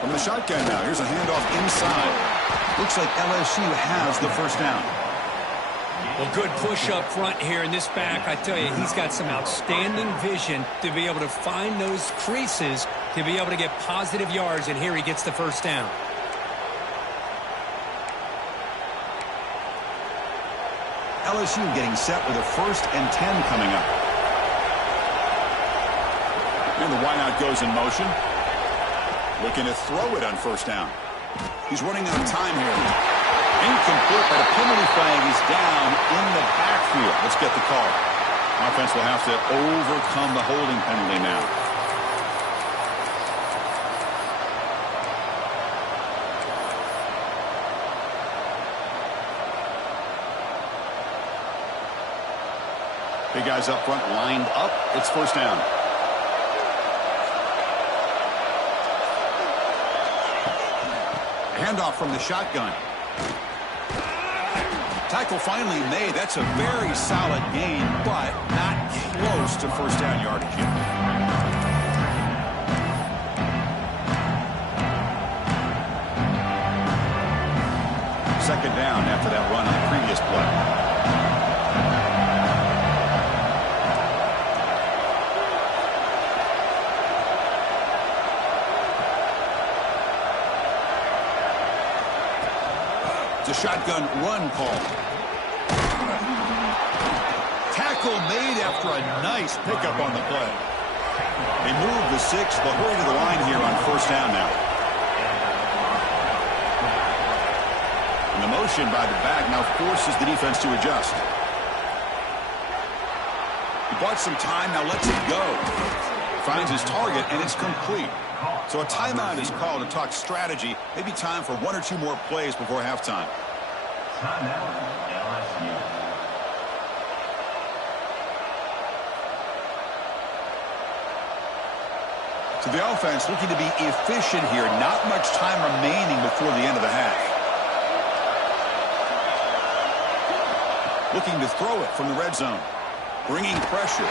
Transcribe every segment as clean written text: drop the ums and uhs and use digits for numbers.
From the shotgun now, here's a handoff inside. Looks like LSU has the first down. Well, good push up front here in this back. I tell you, he's got some outstanding vision to be able to find those creases to be able to get positive yards, and here he gets the first down. LSU getting set with a 1st and 10 coming up. And the wideout goes in motion. Looking to throw it on first down. He's running out of time here. Incomplete, but a penalty flag is down in the backfield. Let's get the call. Offense will have to overcome the holding penalty now. Big guys up front lined up. It's first down. Handoff from the shotgun. Tackle finally made. That's a very solid gain, but not close to first down yardage yet. Second down after that run on the previous play. The shotgun run call. Tackle made after a nice pickup on the play. They move the 6. They'll hurry to the line here on first down now. And the motion by the back now forces the defense to adjust. He bought some time, now lets it go. Finds his target, and it's complete. So a timeout is called to talk strategy. Maybe time for 1 or 2 more plays before halftime. Timeout, LSU. So the offense looking to be efficient here. Not much time remaining before the end of the half. Looking to throw it from the red zone. Bringing pressure.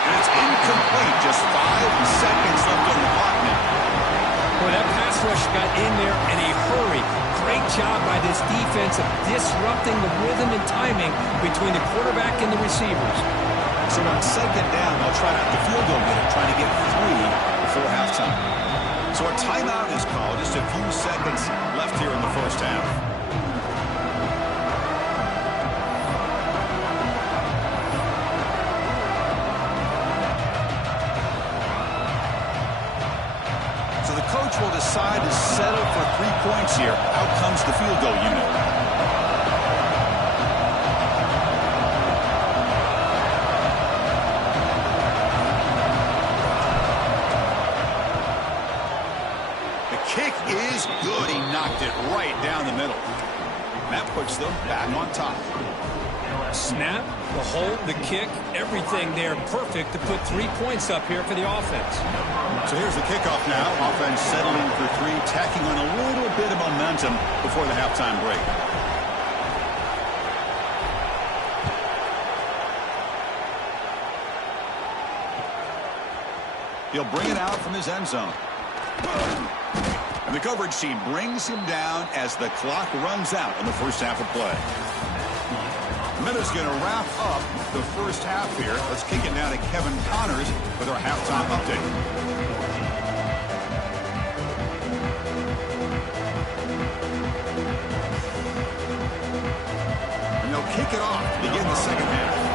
And it's incomplete. Just 5 seconds left on the clock now. Well, that pass rush got in there in a hurry. Great job by this defense of disrupting the rhythm and timing between the quarterback and the receivers. So on second down, they'll try out the field goal unit, trying to get 3 before halftime. So a timeout is called. Just a few seconds left here in the first half. Coach will decide to settle for 3 points here. Out comes the field goal unit. The kick is good. He knocked it right down the middle. That puts them back on top. Snap, the hold, the kick, everything there perfect to put 3 points up here for the offense. So here's the kickoff now. Offense settling for 3, tacking on a little bit of momentum before the halftime break. He'll bring it out from his end zone. And the coverage team brings him down as the clock runs out in the first half of play. Minute's going to wrap up the first half here. Let's kick it now to Kevin Connors with our halftime update. And they'll kick it off to begin the second half.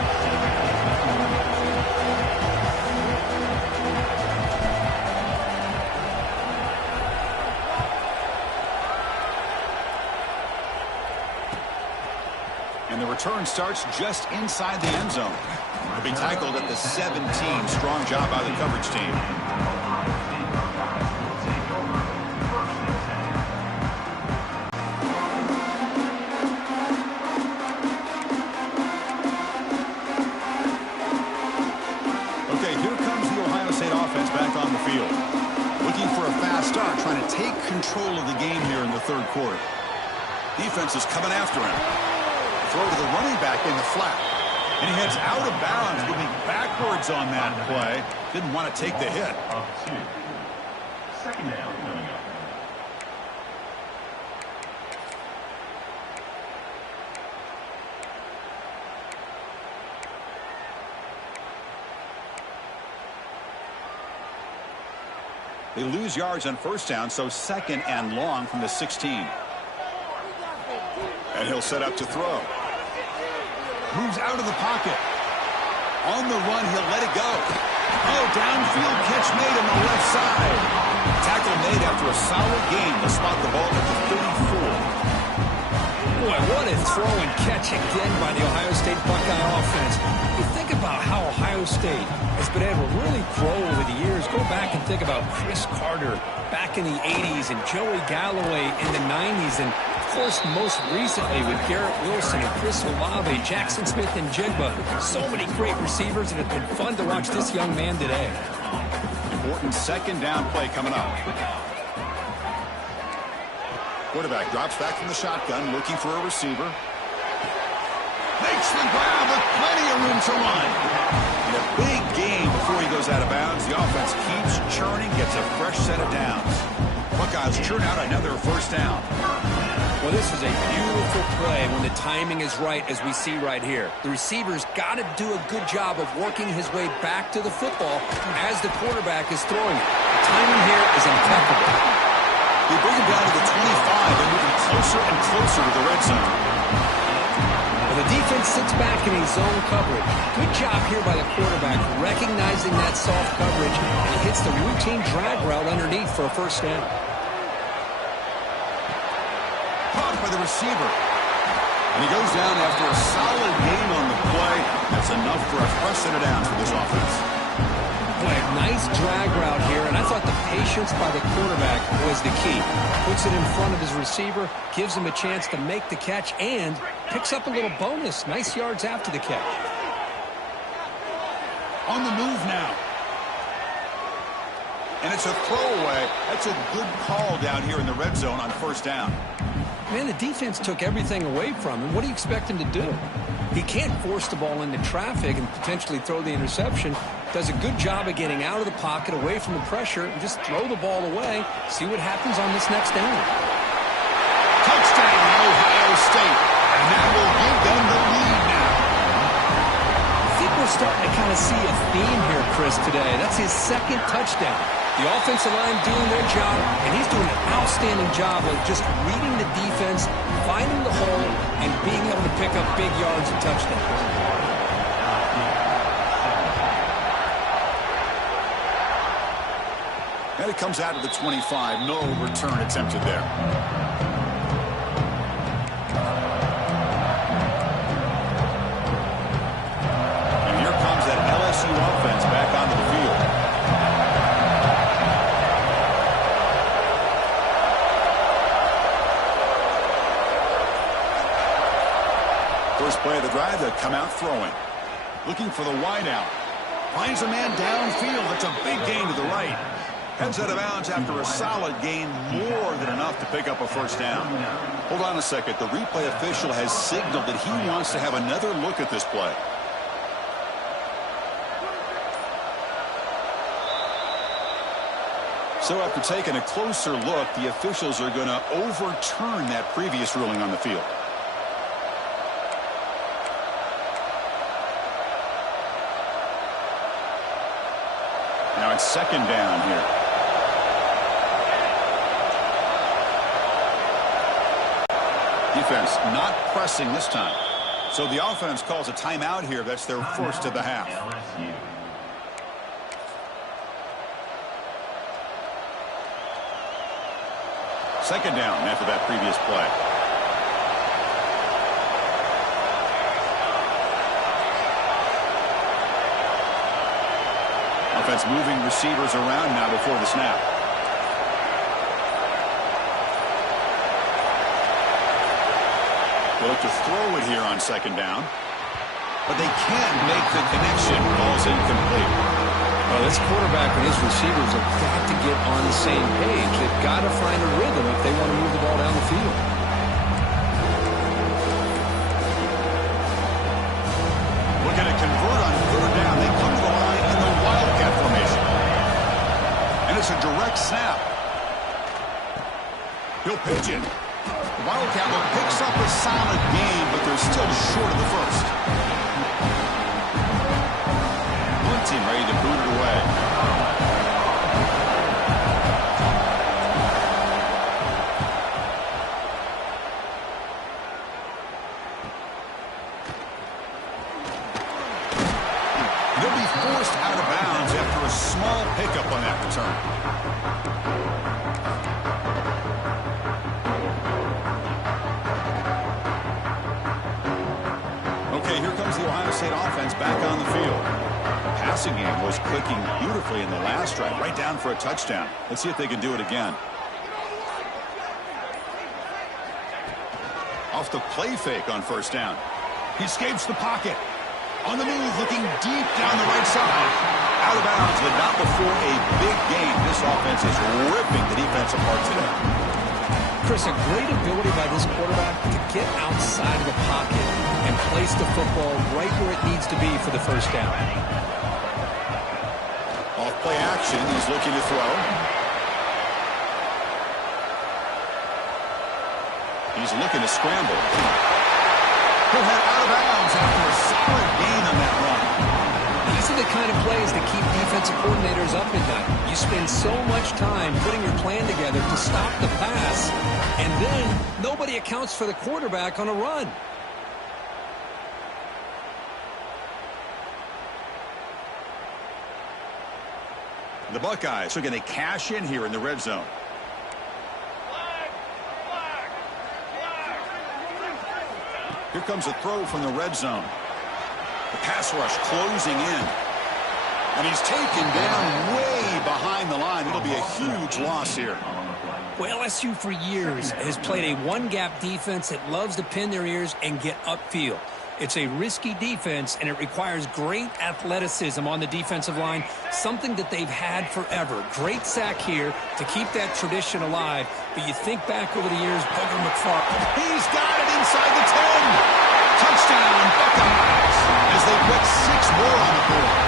And the return starts just inside the end zone. He'll be tackled at the 17. Strong job by the coverage team. Okay, here comes the Ohio State offense back on the field. Looking for a fast start, trying to take control of the game here in the third quarter. Defense is coming after him. Throw to the running back in the flat. And he heads out of bounds, moving backwards on that play. Didn't want to take the hit. Second down coming up. They lose yards on first down, so second and long from the 16. And he'll set up to throw. Moves out of the pocket. On the run, he'll let it go. Oh, downfield catch made on the left side. Tackle made after a solid gain to spot the ball at the 34. Boy, what a throw and catch again by the Ohio State Buckeye offense. You think about how Ohio State has been able to really grow over the years. Go back and think about Chris Carter back in the 80s and Joey Galloway in the 90s. And, of course, most recently with Garrett Wilson and Chris Olave, Jackson Smith and Jigba. So many great receivers, and it's been fun to watch this young man today. Important second down play coming up. Quarterback drops back from the shotgun, looking for a receiver. Makes the grab with plenty of room to run. And a big gain before he goes out of bounds. The offense keeps churning, gets a fresh set of downs. Buckeyes churn out another first down. Well, this is a beautiful play when the timing is right, as we see right here. The receiver's got to do a good job of working his way back to the football as the quarterback is throwing it. The timing here is impeccable. They bring him down to the 25 and move him closer and closer to the red zone. Well, the defense sits back in a zone coverage. Good job here by the quarterback recognizing that soft coverage, and he hits the routine drag route underneath for a first down. Caught by the receiver. And he goes down after a solid gain on the play. That's enough for a fresh set of downs for this offense. Boy, nice drag route here, and I thought the patience by the quarterback was the key. Puts it in front of his receiver, gives him a chance to make the catch, and picks up a little bonus. Nice yards after the catch. On the move now. And it's a throwaway. That's a good call down here in the red zone on first down. Man, the defense took everything away from him. What do you expect him to do? He can't force the ball into traffic and potentially throw the interception. Does a good job of getting out of the pocket, away from the pressure, and just throw the ball away. See what happens on this next down. Touchdown, Ohio State. And that will give them the lead now. I think we're starting to kind of see a theme here, Chris, today. That's his second touchdown. The offensive line doing their job, and he's doing an outstanding job of just reading the defense, finding the hole, and being able to pick up big yards and touchdowns. And it comes out of the 25. No return attempted there. And here comes that LSU offense back onto the field. First play of the drive, they come out throwing. Looking for the wide out. Finds a man downfield. That's a big gain to the right. Heads out of bounds after a solid gain, more than enough to pick up a first down. Hold on a second. The replay official has signaled that he wants to have another look at this play. So after taking a closer look, the officials are going to overturn that previous ruling on the field. Now it's second down here. Defense not pressing this time. So the offense calls a timeout here. That's their first of the half. Second down after that previous play. Offense moving receivers around now before the snap. They look to throw it here on second down. But they can't make the connection. Ball's incomplete. Well, this quarterback and his receivers have got to get on the same page. They've got to find a rhythm if they want to move the ball down the field. Looking to convert on third down. They come to the line in the Wildcat formation. And it's a direct snap. He'll pitch it. Wildcat picks up a solid gain, but they're still short of the first. One team ready to boot it away. small pickup on that return. Okay, here comes the Ohio State offense back on the field. The passing game was clicking beautifully in the last drive, right down for a touchdown. Let's see if they can do it again. Off the play fake on first down. He escapes the pocket. On the move, looking deep down the right side. Out of bounds, but not before a big gain. This offense is ripping the defense apart today. Chris, a great ability by this quarterback to get outside of the pocket and place the football right where it needs to be for the first down. Off play action, he's looking to throw. He's looking to scramble. He'll head out of bounds after a solid gain on that run. These are the kind of plays that keep defensive coordinators up at night. You spend so much time putting your plan together to stop the pass, and then nobody accounts for the quarterback on a run. The Buckeyes are going to cash in here in the red zone. Here comes a throw from the red zone. The pass rush closing in. And he's taken down way behind the line. It'll be a huge loss here. Well, LSU for years has played a one-gap defense that loves to pin their ears and get upfield. It's a risky defense, and it requires great athleticism on the defensive line, something that they've had forever. Great sack here to keep that tradition alive. But you think back over the years, Booger McFarland. He's got it inside the 10. Touchdown, Buckeyes, as they put 6 more on the board.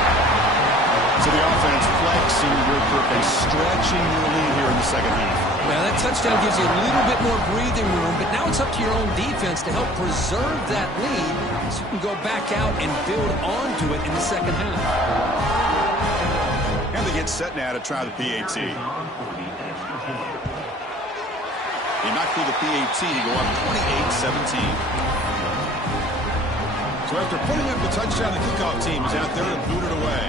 So the offense flexing real quick and stretching their lead here in the second half. Well, that touchdown gives you a little bit more breathing room, but now it's up to your own defense to help preserve that lead so you can go back out and build onto it in the second half. And they get set now to try the PAT. They knock through the PAT to go up 28-17. So after putting up the touchdown, the kickoff team is out there to boot it away.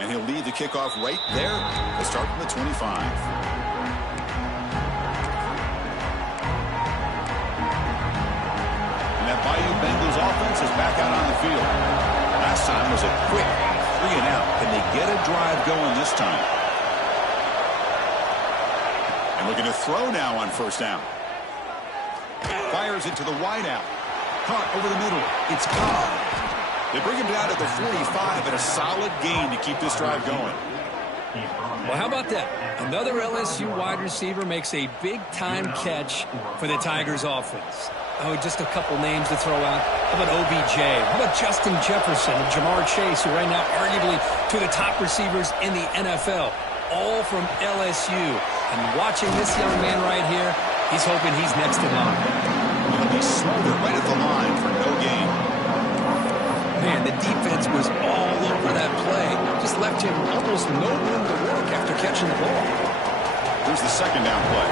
And he'll lead the kickoff right there to start from the 25. And that Bayou Bengals offense is back out on the field. Last time was a quick 3 and out. Can they get a drive going this time? And looking to throw now on first down. Fires it to the wideout. Caught over the middle. It's Cobb. They bring him down to the 45 and a solid gain to keep this drive going. Well, how about that? Another LSU wide receiver makes a big-time catch for the Tigers offense. Oh, just a couple names to throw out. How about OBJ? How about Justin Jefferson and Jamar Chase, who right now arguably two of the top receivers in the NFL, all from LSU. And watching this young man right here, he's hoping he's next in line. He'll be smothered right at the line for no gain. Man, the defense was all over that play. Just left him almost no room to work after catching the ball. Here's the second down play.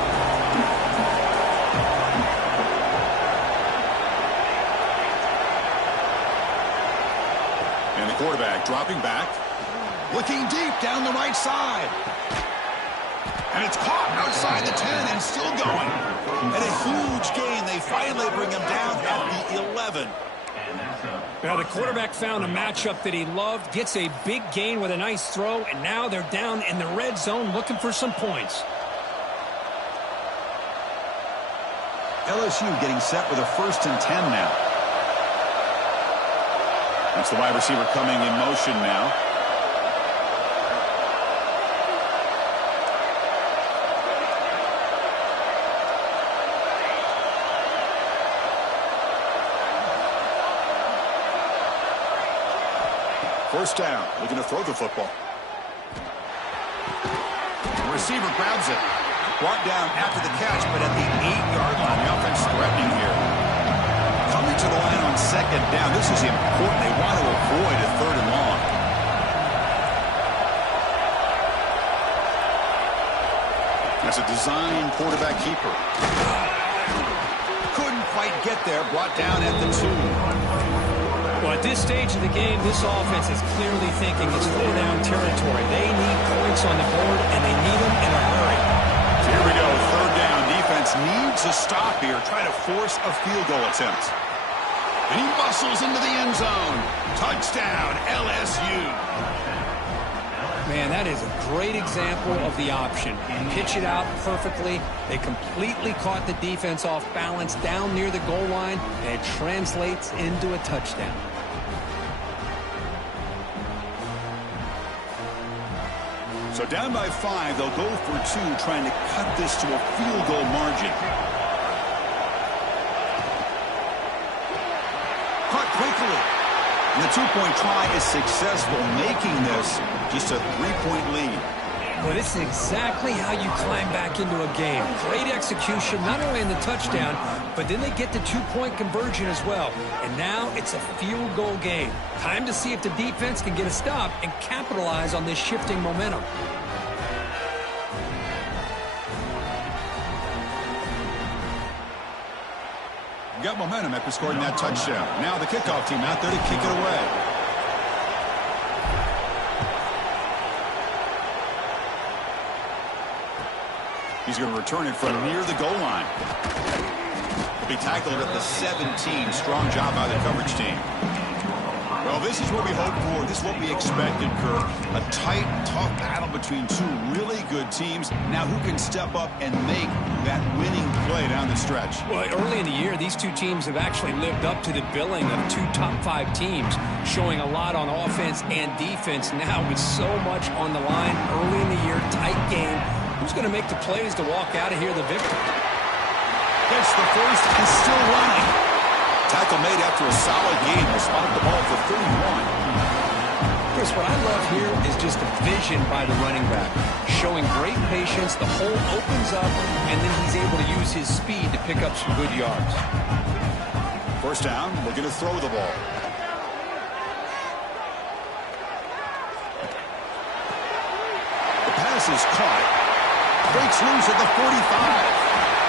And the quarterback dropping back. Looking deep down the right side. And it's caught outside the 10 and still going. And a huge gain. They finally bring him down at the 11. Now, the quarterback found a matchup that he loved, gets a big gain with a nice throw, and now they're down in the red zone looking for some points. LSU getting set with a 1st and 10 now. That's the wide receiver coming in motion now. First down, looking to throw the football. The receiver grabs it. Brought down after the catch, but at the 8-yard line, the offense threatening here. Coming to the line on second down. This is important. They want to avoid a 3rd and long. That's a design quarterback keeper. Couldn't quite quite get there, brought down at the 2. Well, at this stage of the game, this offense is clearly thinking it's 4-down territory. They need points on the board, and they need them in a hurry. Here we go, 3rd down. Defense needs a stop here, try to force a field goal attempt. And he muscles into the end zone. Touchdown, LSU. Man, that is a great example of the option. Pitch it out perfectly. They completely caught the defense off balance down near the goal line, and it translates into a touchdown. So down by 5, they'll go for 2, trying to cut this to a field goal margin. Caught quickly. And the 2-point try is successful, making this just a 3-point lead. Well, this is exactly how you climb back into a game. Great execution, not only in the touchdown, but then they get the 2-point conversion as well. And now it's a field goal game. Time to see if the defense can get a stop and capitalize on this shifting momentum. Got momentum after scoring that touchdown. Now the kickoff team out there to kick it away. He's going to return it from near the goal line. He'll be tackled at the 17. Strong job by the coverage team. Well, this is what we hoped for. This is what we expected, Kirk. A tight, tough battle between 2 really good teams. Now who can step up and make that winning play down the stretch? Well, early in the year, these 2 teams have actually lived up to the billing of 2 top-5 teams, showing a lot on offense and defense. Now with so much on the line early in the year, tight game, who's going to make the plays to walk out of here the victor? Gets the first and still running. Tackle made after a solid gain. They spotted the ball for 31. Chris, what I love here is just the vision by the running back. Showing great patience, the hole opens up, and then he's able to use his speed to pick up some good yards. First down, looking to throw the ball. The pass is caught. Breaks loose at the 45.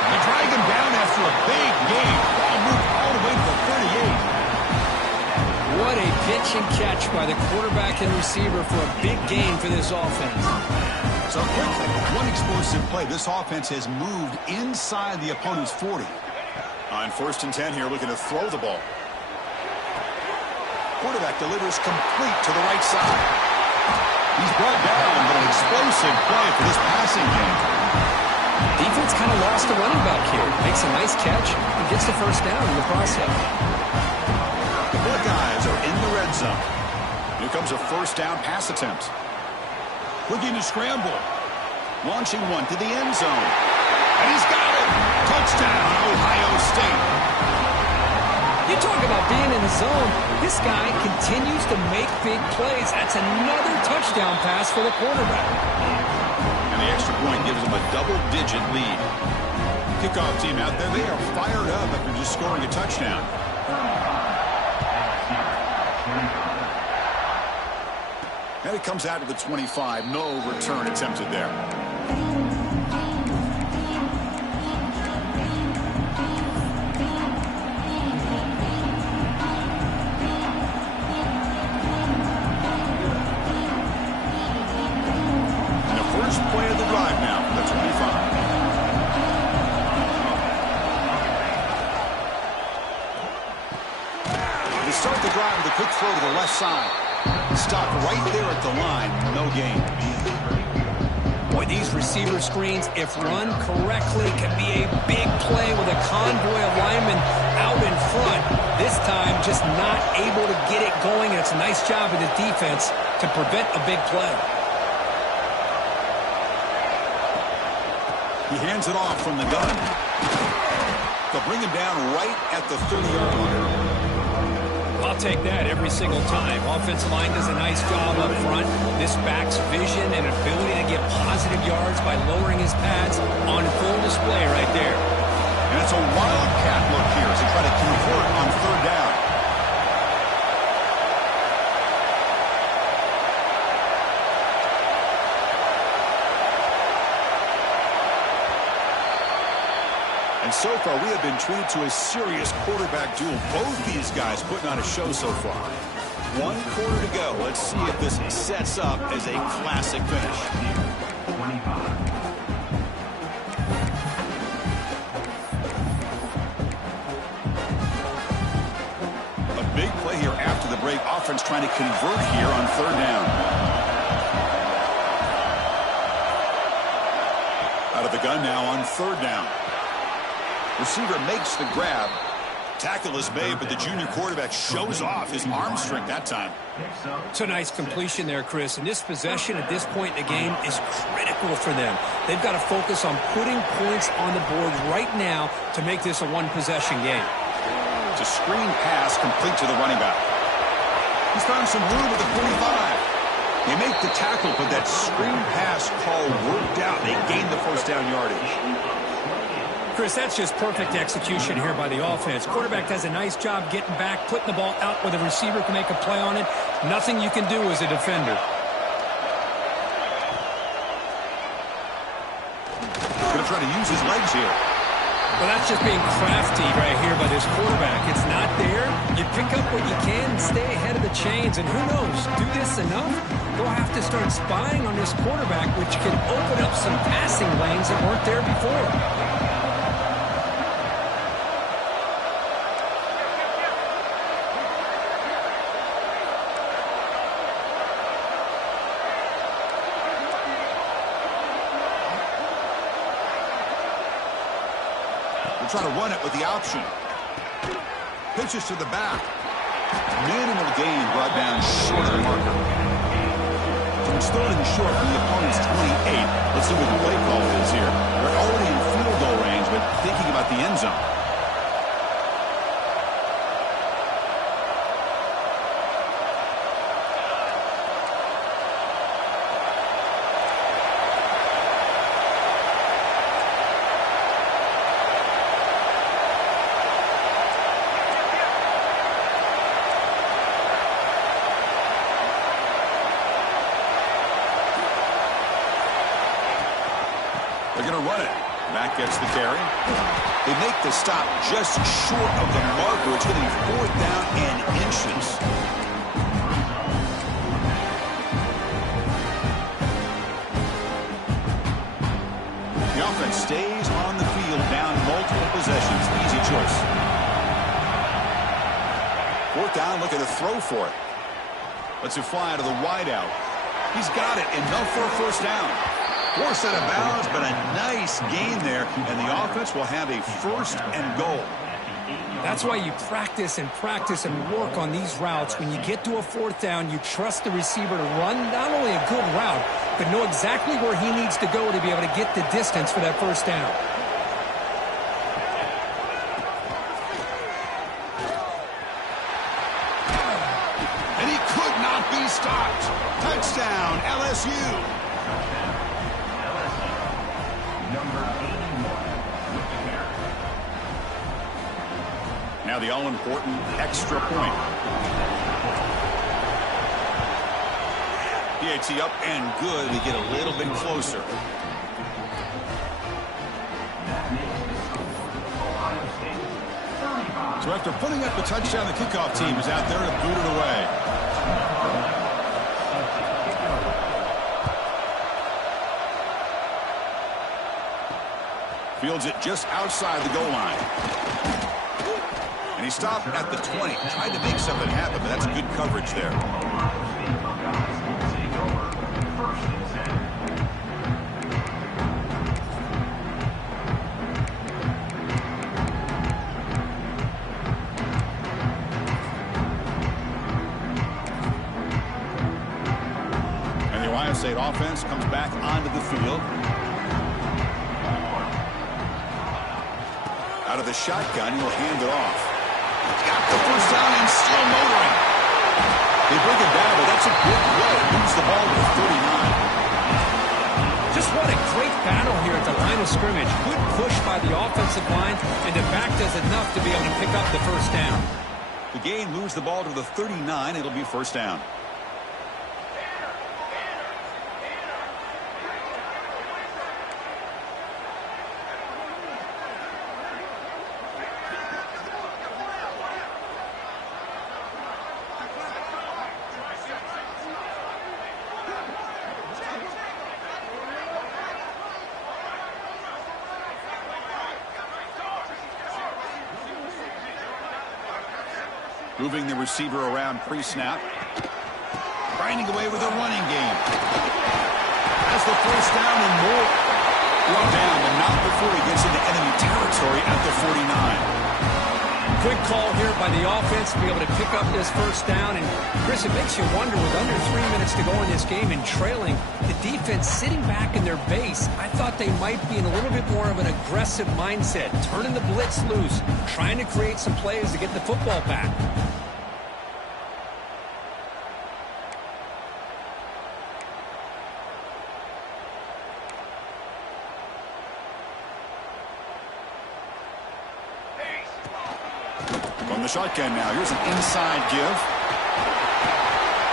They drag him down after a big gain. Ball moved all the way to the 38. What a pitch and catch by the quarterback and receiver for a big gain for this offense. So quickly, one explosive play. This offense has moved inside the opponent's 40. On 1st and 10 here, looking to throw the ball. Quarterback delivers complete to the right side. He's brought down, but an explosive play for this passing game. Defense kind of lost the running back here. Makes a nice catch and gets the first down in the process. The Buckeyes are in the red zone. Here comes a first down pass attempt. Looking to scramble. Launching one to the end zone. And he's got it. Touchdown, Ohio State. You talk about being in the zone. This guy continues to make big plays. That's another touchdown pass for the quarterback. And the extra point gives them a double-digit lead. Kickoff team out there, they are fired up after just scoring a touchdown. And it comes out to the 25. No return attempted there. Play of the drive now from the 25. They start the drive with a quick throw to the left side. Stopped right there at the line. No gain. Boy, these receiver screens, if run correctly, can be a big play with a convoy of linemen out in front. This time, just not able to get it going. And it's a nice job of the defense to prevent a big play. He hands it off from the gun. They'll bring him down right at the 30-yard line. I'll take that every single time. Offensive line does a nice job up front. This back's vision and ability to get positive yards by lowering his pads on full display right there. And it's a wildcat look here as they try to convert on 3rd down. And So far, we have been treated to a serious quarterback duel. Both these guys putting on a show so far. 1 quarter to go. Let's see if this sets up as a classic finish. 25. A big play here after the break. Offense trying to convert here on 3rd down. Out of the gun now on 3rd down. Receiver makes the grab. Tackle is made, but the junior quarterback shows off his arm strength that time. It's a nice completion there, Chris. And this possession at this point in the game is critical for them. They've got to focus on putting points on the board right now to make this a one-possession game. It's a screen pass complete to the running back. He's found some room at the 45. They make the tackle, but that screen pass call worked out. They gained the 1st down yardage. Chris, that's just perfect execution here by the offense. Quarterback does a nice job getting back, putting the ball out where the receiver can make a play on it. Nothing you can do as a defender. Going to try to use his legs here. Well, that's just being crafty right here by this quarterback. It's not there. You pick up what you can and stay ahead of the chains. And who knows, do this enough, they'll have to start spying on this quarterback, which can open up some passing lanes that weren't there before. Try to run it with the option. Pitches to the back. Minimal gain brought down short of the marker. So it's thrown in short from the opponent's 28. Let's see what the play call is here. They're already in field goal range, but thinking about the end zone. They're going to run it. Matt gets the carry. They make the stop just short of the marker. It's going to be 4th down and inches. The offense stays on the field, down multiple possessions. Easy choice. 4th down, looking to throw for it. Lets it fly out of the wideout. He's got it. Enough for a 1st down. Forced out of bounds, but a nice gain there, and the offense will have a 1st and goal. That's why you practice and work on these routes. When you get to a 4th down, you trust the receiver to run not only a good route, but know exactly where he needs to go to be able to get the distance for that 1st down. And he could not be stopped. Touchdown, LSU. Now the all-important extra point. PAT up and good. They get a little bit closer. So after putting up the touchdown, the kickoff team is out there to boot it away. Fields it just outside the goal line. And he stopped at the 20. Tried to make something happen, but that's good coverage there. And the Ohio State offense comes back onto the field. Out of the shotgun, he'll hand it off. Got the 1st down and still motoring. They bring it down, but that's a big play. Moves the ball to the 39. Just what a great battle here at the line of scrimmage. Good push by the offensive line, and the back does enough to be able to pick up the 1st down. The gain moves the ball to the 39. It'll be 1st down. Moving the receiver around pre-snap. Grinding away with a running game. Has the first down and more. Brought down, but not before he gets into enemy territory at the 49. Quick call here by the offense to be able to pick up this first down. And, Chris, it makes you wonder, with under 3 minutes to go in this game and trailing, the defense sitting back in their base, I thought they might be in a little bit more of an aggressive mindset, turning the blitz loose, trying to create some plays to get the football back. From the shotgun now. Here's an inside give.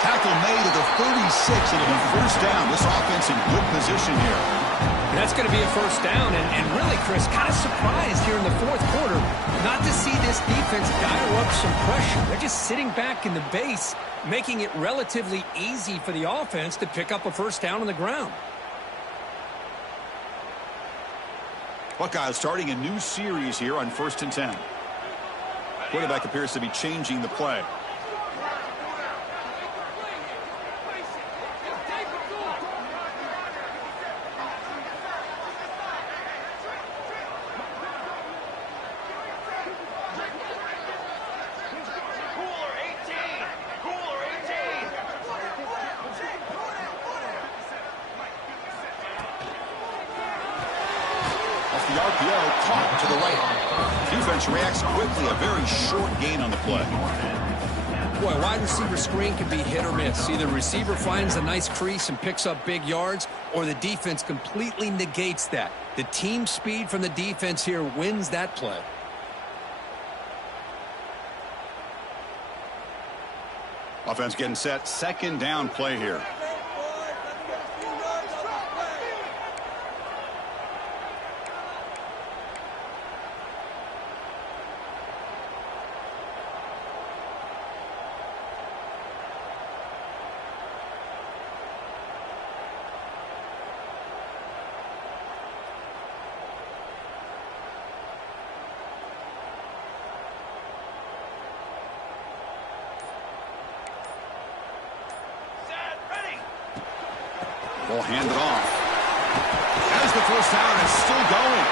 Tackle made at the 36. It'll be first down. This offense in good position here. That's going to be a first down. And really, Chris, kind of surprised here in the fourth quarter not to see this defense dial up some pressure. They're just sitting back in the base, making it relatively easy for the offense to pick up a first down on the ground. Buckeyes starting a new series here on 1st and 10. Quarterback appears to be changing the play. Off the RPO, caught to the right. Defense reacts quickly. A very short gain on the play. Boy, wide receiver screen can be hit or miss. Either receiver finds a nice crease and picks up big yards, or the defense completely negates that. The team speed from the defense here wins that play. Offense getting set. Second down play here. Ball handed off. As the first down is still going.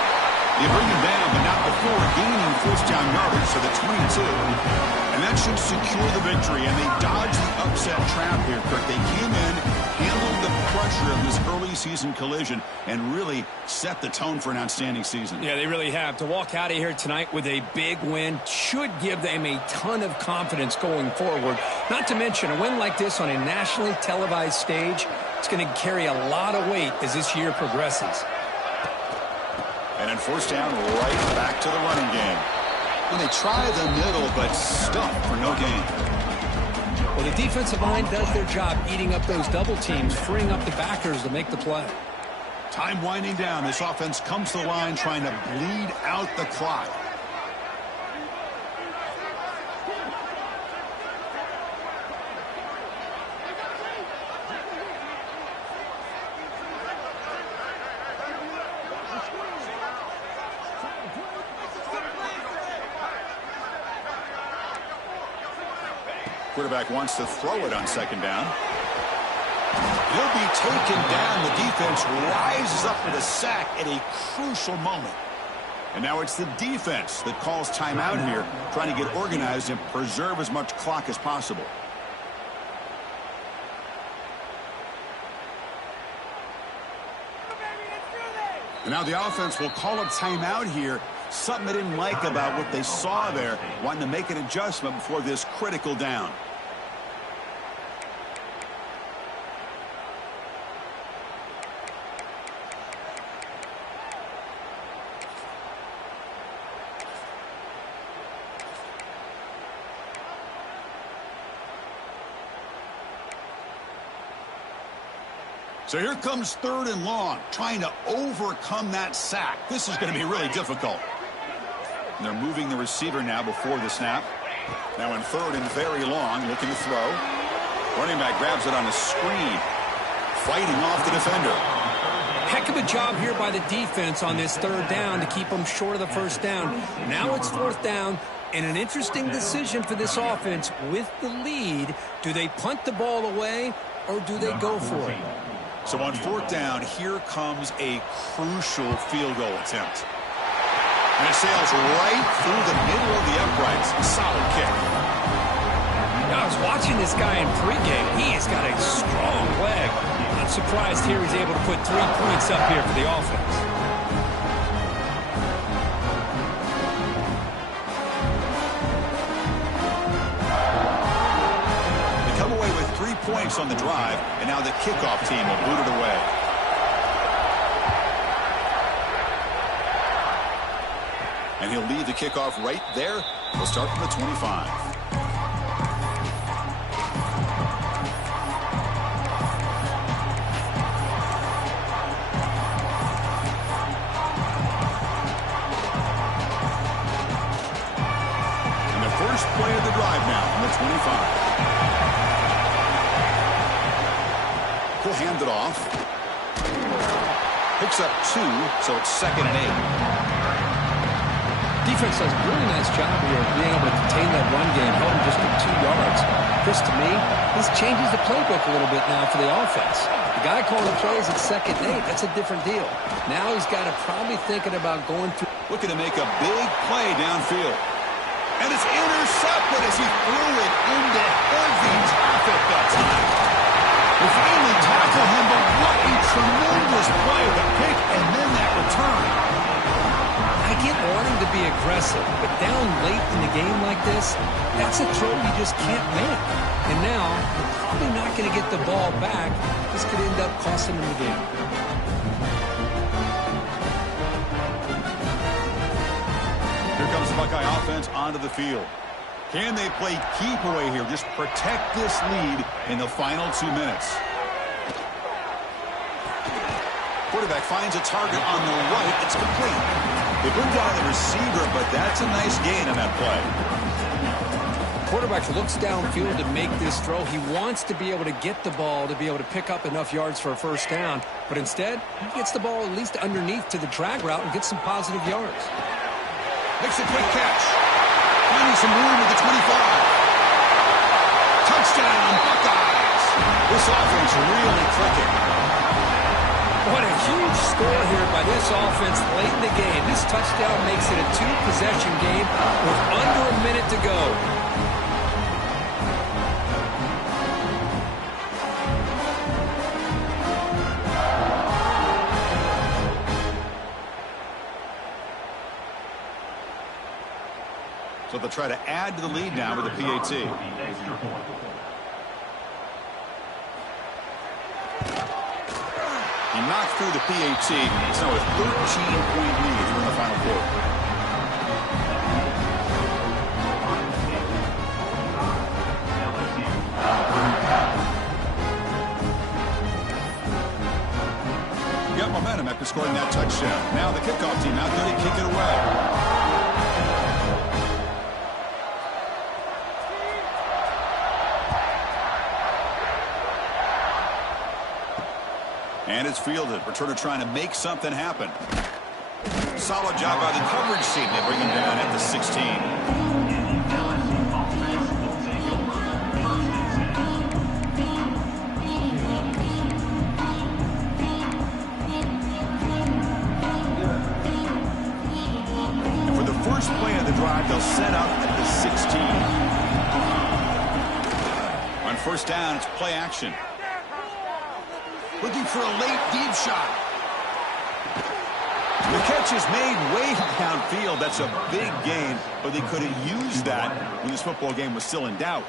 They bring him down, but not before gaining first down yardage to the 22. And that should secure the victory. And they dodged the upset trap here, Kirk. They came in, handled the pressure of this early season collision, and really set the tone for an outstanding season. Yeah, they really have. To walk out of here tonight with a big win should give them a ton of confidence going forward. Not to mention, a win like this on a nationally televised stage, it's going to carry a lot of weight as this year progresses. And then first down, right back to the running game. And they try the middle, but stuffed for no gain. Well, the defensive line does their job eating up those double teams, freeing up the backers to make the play. Time winding down. This offense comes to the line trying to bleed out the clock. Quarterback wants to throw it on second down. He'll be taken down. The defense rises up with a sack at a crucial moment. And now it's the defense that calls timeout here, trying to get organized and preserve as much clock as possible. And now the offense will call a timeout here. Something they didn't like about what they saw there, wanting to make an adjustment before this critical down. So here comes third and long, trying to overcome that sack. This is going to be really difficult. And they're moving the receiver now before the snap. Now in third and very long, looking to throw. Running back grabs it on a screen, fighting off the defender. Heck of a job here by the defense on this third down to keep them short of the first down. Now it's fourth down, And an interesting decision for this offense with the lead. Do they punt the ball away or do they go for it? So on fourth down, here comes a crucial field goal attempt. And it sails right through the middle of the uprights. Solid kick. I was watching this guy in pregame. He has got a strong leg. I'm surprised here he's able to put 3 points up here for the offense. They come away with 3 points on the drive, and now the kickoff team will boot it away. And he'll lead the kickoff right there. We'll start from the 25. And the first play of the drive now from the 25. He'll hand it off. Picks up 2, so it's 2nd and 8. Defense does a really nice job here of being able to contain that run game, held him just at 2 yards. Chris, to me, this changes the playbook a little bit now for the offense. The guy calling the plays at 2nd and 8, that's a different deal. Now he's got to probably thinking about going through. Looking to make a big play downfield. And it's intercepted as he threw it into heavy traffic that time. They finally tackle him, but what a tremendous play. The pick and then that return. I get wanting to be aggressive, but down late in the game like this, that's a throw you just can't make. And now, you're probably not going to get the ball back. This could end up costing them the game. Here comes the Buckeye offense onto the field. Can they play keep away here? Just protect this lead in the final 2 minutes. Quarterback finds a target on the right. It's complete. They bring down the receiver, but that's a nice gain on that play. Quarterback looks downfield to make this throw. He wants to be able to get the ball to be able to pick up enough yards for a first down. But instead, he gets the ball at least underneath to the drag route and gets some positive yards. Makes a quick catch. Finding some room at the 25. Touchdown, Buckeyes. This offense really clicking. What a huge score here by this offense late in the game. This touchdown makes it a 2-possession game with under a minute to go. So they'll try to add to the lead now with the PAT. He knocked through the PAT. It's now a 13-point lead here in the final quarter. Got momentum after scoring that touchdown. Now the kickoff team out there to kick it away. And it's fielded. Returner trying to make something happen. Solid job by the coverage team. They bring him down at the 16. And for the first play of the drive, they'll set up at the 16. On first down, it's play action. Looking for a late deep shot. The catch is made way downfield. That's a big gain, but they could have used that when this football game was still in doubt.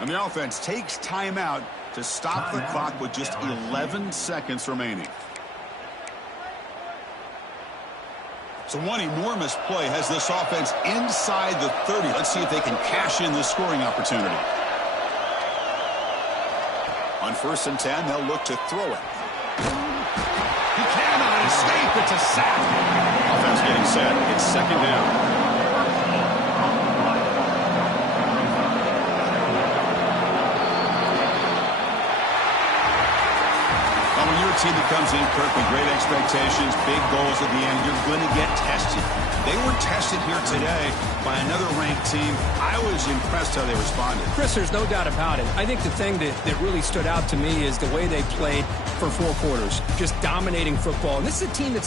And the offense takes timeout to stop the clock with just 11 seconds remaining. So one enormous play has this offense inside the 30. Let's see if they can cash in this scoring opportunity. On first and 10, they'll look to throw it. He cannot escape. It's a sack. Offense getting set. It's second down. When you're a team that comes in, Kirk, with great expectations, big goals at the end, you're going to get tested. They were tested here today by another ranked team. I was impressed how they responded. Chris, there's no doubt about it. I think the thing that really stood out to me is the way they played for 4 quarters, just dominating football. And this is a team that's